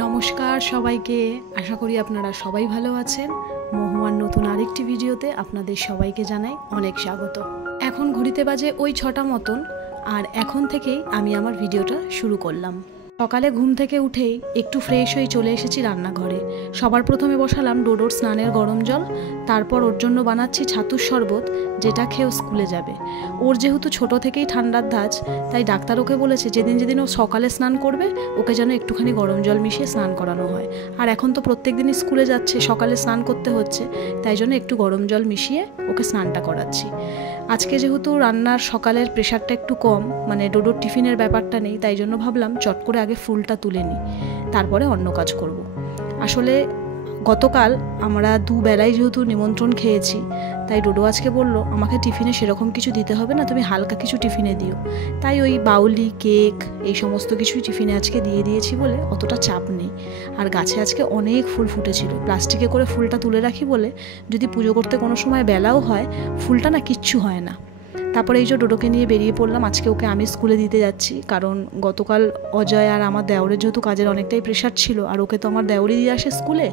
নমস্কার সবাইকে, আশা করি আপনারা সবাই ভালো আছেন। মহুয়ার নতুন আরেকটি ভিডিওতে আপনাদের সবাইকে জানাই অনেক স্বাগত। এখন ঘড়িতে বাজে ওই 6টা মতন, আর এখন থেকেই আমি আমার ভিডিওটা শুরু করলাম। সকালে ঘুম থেকে উঠেই একটু ফ্রেশ হয়ে চলে এসেছি রান্নাঘরে। সবার প্রথমে বসালাম ডোডোর স্নানের গরম জল, তারপর ওর জন্য বানাচ্ছি ছাতুর শরবত, যেটা খেয়েও স্কুলে যাবে। ওর যেহেতু ছোট থেকেই ঠান্ডার ধাঁচ, তাই ডাক্তার ওকে বলেছে যেদিন যেদিন ও সকালে স্নান করবে ওকে যেন একটুখানি গরম জল মিশিয়ে স্নান করানো হয়। আর এখন তো প্রত্যেক দিনই স্কুলে যাচ্ছে, সকালে স্নান করতে হচ্ছে, তাই জন্য একটু গরম জল মিশিয়ে ওকে স্নানটা করাচ্ছি। আজকে যেহেতু রান্নার সকালের প্রেশারটা একটু কম, মানে ডোডোর টিফিনের ব্যাপারটা নেই, তাই জন্য ভাবলাম চট করে আগে ফুলটা তুলে নিই, তারপরে অন্য কাজ করব। আসলে গতকাল আমরা দুবেলায় যেহেতু নিমন্ত্রণ খেয়েছি, তাই ডোডো আজকে বলল আমাকে টিফিনে সেরকম কিছু দিতে হবে না, তুমি হালকা কিছু টিফিনে দিও। তাই ওই বাউলি, কেক, এই সমস্ত কিছুই টিফিনে আজকে দিয়ে দিয়েছি বলে অতটা চাপ নেই। আর গাছে আজকে অনেক ফুল ফুটেছিল, প্লাস্টিকে করে ফুলটা তুলে রাখি বলে যদি পুজো করতে কোনো সময় বেলাও হয়, ফুলটা না কিচ্ছু হয় না। তারপরে এই যে ডোডোকে নিয়ে বেরিয়ে পড়লাম। আজকে ওকে আমি স্কুলে দিতে যাচ্ছি, কারণ গতকাল অজয় আর আমার দেওরের যেহেতু কাজের অনেকটাই প্রেশার ছিল, আর ওকে তো আমার দেওরই দিয়ে আসে স্কুলে,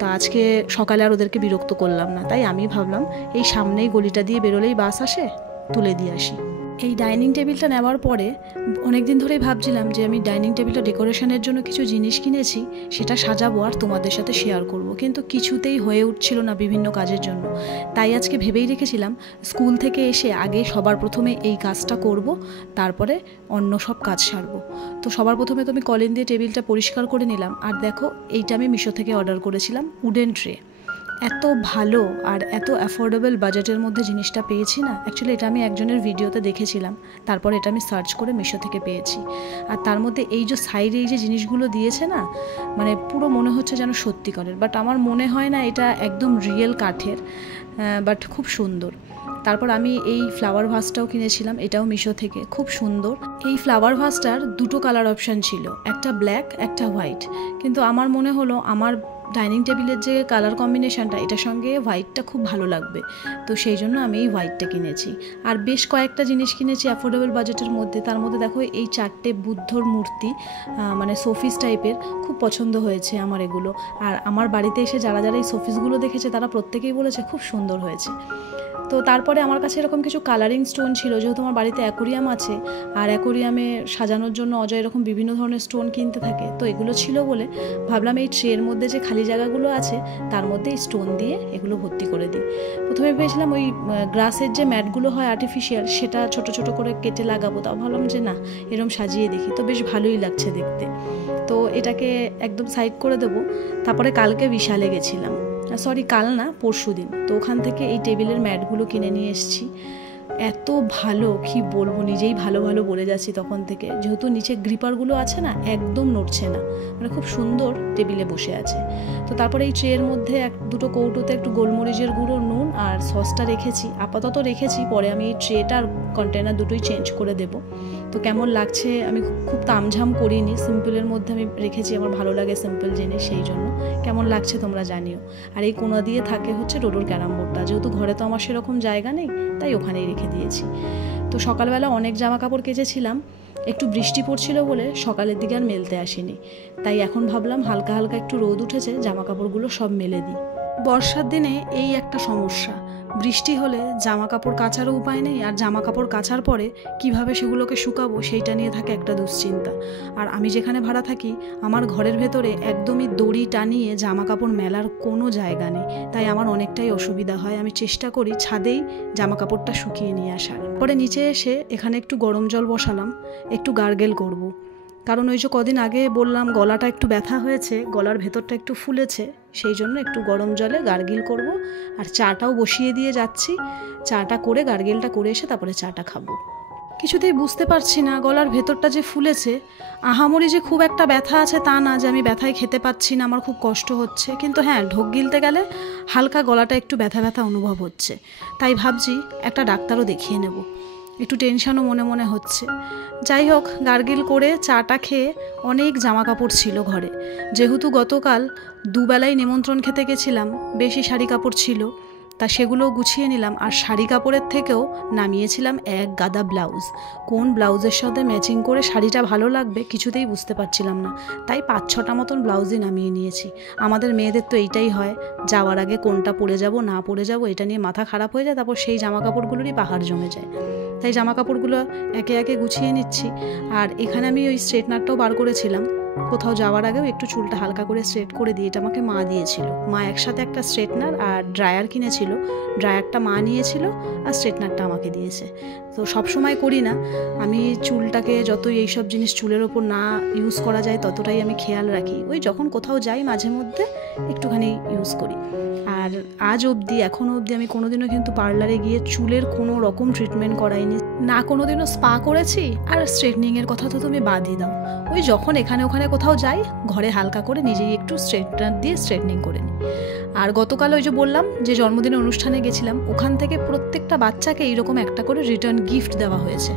তা আজকে সকালে আর ওদেরকে বিরক্ত করলাম না। তাই আমি ভাবলাম এই সামনেই গলিটা দিয়ে বেরোলেই বাস আসে, তুলে দিয়ে আসি। এই ডাইনিং টেবিলটা নেওয়ার পরে অনেক দিন ধরেই ভাবছিলাম যে আমি ডাইনিং টেবিলটা ডেকোরেশনের জন্য কিছু জিনিস কিনেছি, সেটা সাজাবো আর তোমাদের সাথে শেয়ার করব, কিন্তু কিছুতেই হয়ে উঠছিল না বিভিন্ন কাজের জন্য। তাই আজকে ভেবেই রেখেছিলাম স্কুল থেকে এসে আগে সবার প্রথমে এই কাজটা করব, তারপরে অন্য সব কাজ সারবো। তো সবার প্রথমে তো আমি কলিন দিয়ে টেবিলটা পরিষ্কার করে নিলাম। আর দেখো, এইটা আমি মিশো থেকে অর্ডার করেছিলাম, উডেন ট্রে। এত ভালো আর এত অ্যাফোর্ডেবল বাজেটের মধ্যে জিনিসটা পেয়েছি না। অ্যাকচুয়ালি এটা আমি একজনের ভিডিওতে দেখেছিলাম, তারপর এটা আমি সার্চ করে মিশো থেকে পেয়েছি। আর তার মধ্যে এই যে সাইডে এই যে জিনিসগুলো দিয়েছে না, মানে পুরো মনে হচ্ছে যেন সত্যিকারের, বাট আমার মনে হয় না এটা একদম রিয়েল কাঠের, বাট খুব সুন্দর। তারপর আমি এই ফ্লাওয়ার ভাসটাও কিনেছিলাম, এটাও মিশো থেকে, খুব সুন্দর। এই ফ্লাওয়ার ভাসটার দুটো কালার অপশান ছিল, একটা ব্ল্যাক একটা হোয়াইট, কিন্তু আমার মনে হলো আমার ডাইনিং টেবিলের যে কালার কম্বিনেশানটা, এটার সঙ্গে হোয়াইটটা খুব ভালো লাগবে, তো সেই জন্য আমি এই হোয়াইটটা কিনেছি। আর বেশ কয়েকটা জিনিস কিনেছি অ্যাফোর্ডেবল বাজেটের মধ্যে। তার মধ্যে দেখো এই 4টে বুদ্ধর মূর্তি, মানে শোপিস টাইপের, খুব পছন্দ হয়েছে আমার এগুলো। আর আমার বাড়িতে এসে যারা যারা এই শোপিসগুলো দেখেছে তারা প্রত্যেকেই বলেছে খুব সুন্দর হয়েছে। তো তারপরে আমার কাছে এরকম কিছু কালারিং স্টোন ছিল, যেহেতু আমার বাড়িতে অ্যাকোরিয়াম আছে, আর অ্যাকোরিয়ামে সাজানোর জন্য অজয় এরকম বিভিন্ন ধরনের স্টোন কিনতে থাকে, তো এগুলো ছিল বলে ভাবলাম এই ট্রের মধ্যে যে খালি জায়গাগুলো আছে তার মধ্যে এই স্টোন দিয়ে এগুলো ভর্তি করে দিই। প্রথমে ভেবেছিলাম ওই গ্রাসের যে ম্যাটগুলো হয় আর্টিফিশিয়াল, সেটা ছোট ছোট করে কেটে লাগাবো, তাও ভাবলাম যে না, এরকম সাজিয়ে দেখি, তো বেশ ভালোই লাগছে দেখতে। তো এটাকে একদম সাইড করে দেবো। তারপরে কালকে বিশালে গেছিলাম, সরি কাল না, পরশু দিন। তো ওখান থেকে এই টেবিলের ম্যাটগুলো কিনে নিয়ে এসেছি। এত ভালো কি বলবো, নিজেই ভালো ভালো বলে যাচ্ছি তখন থেকে, যেহেতু নিচে গ্রিপারগুলো আছে না, একদম নড়ছে না, মানে খুব সুন্দর টেবিলে বসে আছে। তো তারপরে এই ট্রের মধ্যে দুটো কৌটোতে একটু গোলমরিচের গুঁড়ো, নুন আর সসটা রেখেছি, আপাতত রেখেছি, পরে আমি এই ট্রেটা আর কন্টেনার দুটোই চেঞ্জ করে দেব। তো কেমন লাগছে, আমি খুব তামঝাম করিনি, সিম্পলের মধ্যে আমি রেখেছি, আমার ভালো লাগে সিম্পল জিনিস, সেই জন্য। কেমন লাগছে তোমরা জানিও। আর এই কোণা দিয়ে থাকে হচ্ছে ডোডোর ক্যারাম বোর্ডটা, যেহেতু ঘরে তো আমার সেরকম জায়গা নেই, তাই ওখানেই রেখে দিয়েছি। তো সকালবেলা অনেক জামা কাপড় কেচেছিলাম, একটু বৃষ্টি পড়ছিল বলে সকালের দিকে আর মেলতে আসিনি, তাই এখন ভাবলাম হালকা হালকা একটু রোদ উঠেছে, জামা কাপড়গুলো সব মেলে দিই। বর্ষার দিনে এই একটা সমস্যা, বৃষ্টি হলে জামা কাপড় কাচারও উপায় নেই, আর জামা কাপড় কাচার পরে কিভাবে সেগুলোকে শুকাবো সেইটা নিয়ে থাকে একটা দুশ্চিন্তা। আর আমি যেখানে ভাড়া থাকি, আমার ঘরের ভেতরে একদমই দড়ি টানিয়ে জামা কাপড় মেলার কোনো জায়গা নেই, তাই আমার অনেকটাই অসুবিধা হয়। আমি চেষ্টা করি ছাদেই জামা কাপড়টা শুকিয়ে নিয়ে আসার। পরে নিচে এসে এখানে একটু গরম জল বসালাম, একটু গার্গেল করব, কারণ ওই যে কদিন আগে বললাম গলাটা একটু ব্যথা হয়েছে, গলার ভেতরটা একটু ফুলেছে, সেই জন্য একটু গরম জলে গার্গিল করব। আর চাটাও বসিয়ে দিয়ে যাচ্ছি, চাটা করে গার্গিলটা করে এসে তারপরে চাটা খাবো। কিছুতেই বুঝতে পারছি না গলার ভেতরটা যে ফুলেছে, আহামরি যে খুব একটা ব্যথা আছে তা না, যে আমি ব্যথায় খেতে পাচ্ছি না, আমার খুব কষ্ট হচ্ছে, কিন্তু হ্যাঁ, ঢোক গিলতে গেলে হালকা গলাটা একটু ব্যথা ব্যথা অনুভব হচ্ছে। তাই ভাবছি একটা ডাক্তারও দেখিয়ে নেব, একটু টেনশনও মনে মনে হচ্ছে। যাই হোক, গার্গিল করে চাটা খেয়ে, অনেক জামা কাপড় ছিল ঘরে, যেহেতু গতকাল দুবেলায় নিমন্ত্রণ খেতে গেছিলাম, বেশি শাড়ি কাপড় ছিল, তা সেগুলো গুছিয়ে নিলাম। আর শাড়ি কাপড়ের থেকেও নামিয়েছিলাম এক গাদা ব্লাউজ। কোন ব্লাউজের সাথে ম্যাচিং করে শাড়িটা ভালো লাগবে কিছুতেই বুঝতে পারছিলাম না, তাই 5-6টা মতন ব্লাউজই নামিয়ে নিয়েছি। আমাদের মেয়েদের তো এইটাই হয়, যাওয়ার আগে কোনটা পরে যাব না পরে যাব এটা নিয়ে মাথা খারাপ হয়ে যায়, তারপর সেই জামা কাপড়গুলোরই পাহাড় জমে যায়। তাই জামা কাপড়গুলো একে একে গুছিয়ে নিচ্ছি। আর এখানে আমি ওই স্ট্রেটনারটাও বার করেছিলাম, কোথাও যাওয়ার আগেও একটু চুলটা হালকা করে স্ট্রেট করে দিই। এটা আমাকে মা দিয়েছিল। মা একসাথে একটা স্ট্রেটনার আর ড্রায়ার কিনেছিল, ড্রায়ারটা মা নিয়েছিল আর স্ট্রেটনারটা আমাকে দিয়েছে। তো সব সময় করি না আমি, চুলটাকে যতই এইসব জিনিস চুলের ওপর না ইউজ করা যায় ততটাই আমি খেয়াল রাখি। ওই যখন কোথাও যাই মাঝে মধ্যে একটুখানি ইউজ করি। আর আজ অবধি এখনও অবধি আমি কোনোদিনও কিন্তু পার্লারে গিয়ে চুলের কোনো রকম ট্রিটমেন্ট করাইনি, না কোনোদিনও স্পা করেছি। আর স্ট্রেটনিংয়ের কথা তো তুমি বাদই দাও, ওই যখন এখানে ওখানে কোথাও যাই ঘরে হালকা করে নিজেই একটু স্ট্রেটনার দিয়ে স্ট্রেটনিং করে নিই। আর গতকাল ওই যে বললাম যে জন্মদিনের অনুষ্ঠানে গেছিলাম, ওখান থেকে প্রত্যেকটা বাচ্চাকে এইরকম একটা করে রিটার্ন গিফট দেওয়া হয়েছে।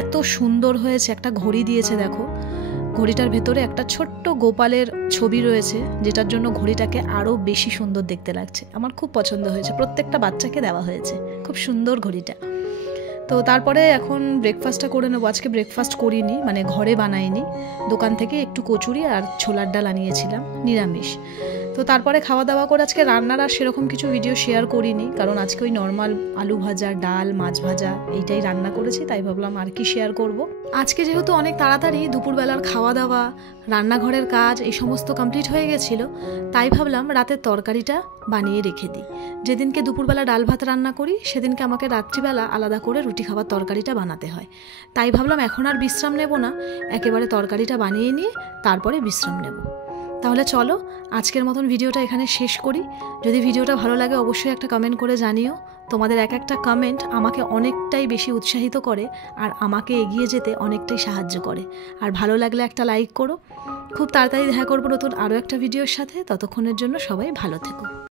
এত সুন্দর হয়েছে, একটা ঘড়ি দিয়েছে দেখো, ঘড়িটার ভেতরে একটা ছোট্ট গোপালের ছবি রয়েছে, যেটার জন্য ঘড়িটাকে আরও বেশি সুন্দর দেখতে লাগছে। আমার খুব পছন্দ হয়েছে, প্রত্যেকটা বাচ্চাকে দেওয়া হয়েছে, খুব সুন্দর ঘড়িটা। তো তারপরে এখন ব্রেকফাস্টটা করে নেবো। আজকে ব্রেকফাস্ট করিনি, মানে ঘরে বানাইনি, দোকান থেকে একটু কচুরি আর ছোলার ডাল আনিয়েছিলাম নিরামিষ। তো তারপরে খাওয়া দাওয়া করে আজকে রান্নার আর সেরকম কিছু ভিডিও শেয়ার করিনি, কারণ আজকে ওই নর্মাল আলু ভাজা, ডাল, মাছ ভাজা এইটাই রান্না করেছি, তাই ভাবলাম আর কি শেয়ার করব। আজকে যেহেতু অনেক তাড়াতাড়ি দুপুরবেলার খাওয়া দাওয়া, রান্নাঘরের কাজ এই সমস্ত কমপ্লিট হয়ে গেছিল, তাই ভাবলাম রাতের তরকারিটা বানিয়ে রেখে দিই। যেদিনকে দুপুরবেলা ডাল ভাত রান্না করি সেদিনকে আমাকে রাত্রিবেলা আলাদা করে রুটি খাবার তরকারিটা বানাতে হয়। তাই ভাবলাম এখন আর বিশ্রাম নেব না, একেবারে তরকারিটা বানিয়ে নিয়ে তারপরে বিশ্রাম নেব। তাহলে চলো আজকের মতন ভিডিওটা এখানে শেষ করি। যদি ভিডিওটা ভালো লাগে অবশ্যই একটা কমেন্ট করে জানিও। তোমাদের এক একটা কমেন্ট আমাকে অনেকটাই বেশি উৎসাহিত করে আর আমাকে এগিয়ে যেতে অনেকটাই সাহায্য করে। আর ভালো লাগলে একটা লাইক করো। খুব তাড়াতাড়ি দেখা করবো নতুন আরও একটা ভিডিওর সাথে। ততক্ষণের জন্য সবাই ভালো থেকো।